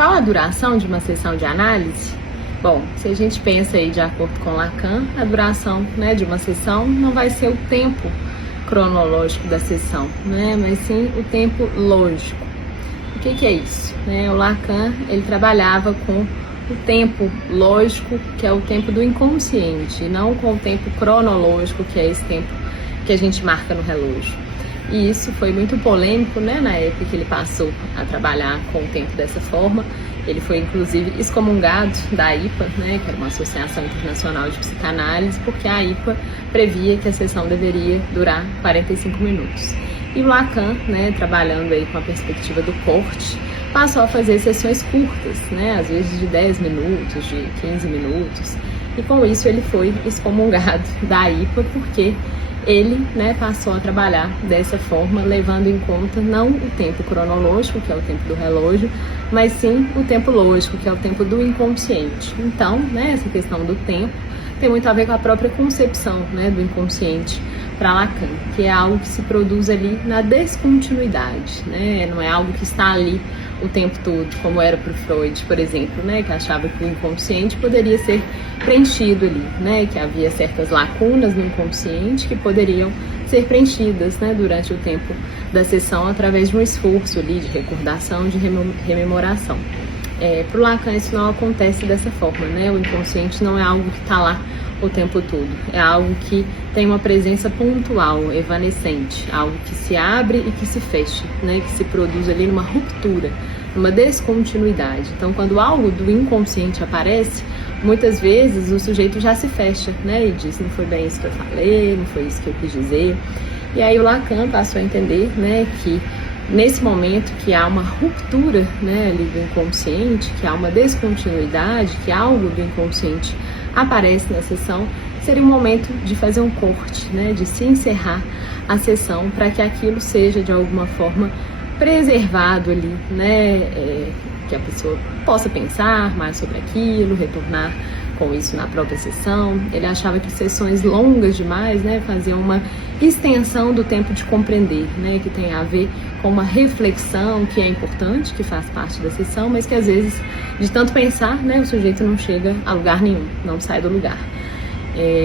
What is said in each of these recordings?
qual a duração de uma sessão de análise? Bom, se a gente pensa aí de acordo com Lacan, a duração, né, de uma sessão não vai ser o tempo cronológico da sessão, né, mas sim o tempo lógico. O que é isso? O Lacan, ele trabalhava com o tempo lógico, que é o tempo do inconsciente, e não com o tempo cronológico, que é esse tempo que a gente marca no relógio. E isso foi muito polêmico, né, na época que ele passou a trabalhar com o tempo dessa forma. Ele foi, inclusive, excomungado da IPA, né, que era uma Associação Internacional de Psicanálise, porque a IPA previa que a sessão deveria durar 45 minutos. E o Lacan, né, trabalhando aí com a perspectiva do corte, passou a fazer sessões curtas, né, às vezes de 10 minutos, de 15 minutos. E com isso ele foi excomungado da IPA, porque ele, né, passou a trabalhar dessa forma, levando em conta não o tempo cronológico, que é o tempo do relógio, mas sim o tempo lógico, que é o tempo do inconsciente. Então, né, essa questão do tempo tem muito a ver com a própria concepção, né, do inconsciente para Lacan, que é algo que se produz ali na descontinuidade, né, não é algo que está ali o tempo todo, como era para o Freud, por exemplo, né, que achava que o inconsciente poderia ser preenchido ali, né, que havia certas lacunas no inconsciente que poderiam ser preenchidas, né, durante o tempo da sessão através de um esforço ali de recordação, de rememoração. Para o Lacan isso não acontece dessa forma, né, o inconsciente não é algo que está lá o tempo todo, é algo que tem uma presença pontual, evanescente, algo que se abre e que se fecha, né, que se produz ali numa ruptura, numa descontinuidade. Então, quando algo do inconsciente aparece, muitas vezes o sujeito já se fecha, né, e diz, não foi bem isso que eu falei, não foi isso que eu quis dizer. E aí o Lacan passou a entender, né, que nesse momento que há uma ruptura, né, ali do inconsciente, que há uma descontinuidade, que algo do inconsciente aparece na sessão, seria um momento de fazer um corte, né, de se encerrar a sessão para que aquilo seja de alguma forma preservado ali, né, que a pessoa possa pensar mais sobre aquilo, retornar com isso na própria sessão. Ele achava que sessões longas demais, né, faziam uma extensão do tempo de compreender, né, que tem a ver com uma reflexão que é importante, que faz parte da sessão, mas que às vezes, de tanto pensar, né, o sujeito não chega a lugar nenhum, não sai do lugar.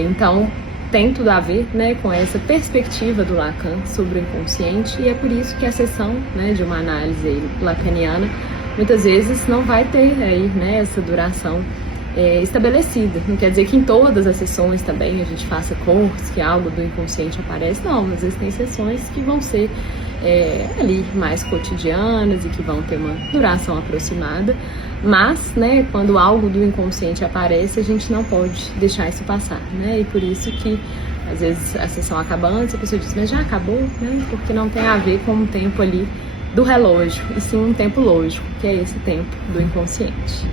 Então, tem tudo a ver, né, com essa perspectiva do Lacan sobre o inconsciente, e é por isso que a sessão, né, de uma análise lacaniana muitas vezes não vai ter aí, né, essa duração estabelecida. Não quer dizer que em todas as sessões também a gente faça cortes, que algo do inconsciente aparece, não, às vezes tem sessões que vão ser ali mais cotidianas e que vão ter uma duração aproximada, mas, né, quando algo do inconsciente aparece, a gente não pode deixar isso passar, né, e por isso que às vezes a sessão acaba antes, a pessoa diz, mas já acabou, né, porque não tem a ver com o tempo ali do relógio, e sim um tempo lógico, que é esse tempo do inconsciente.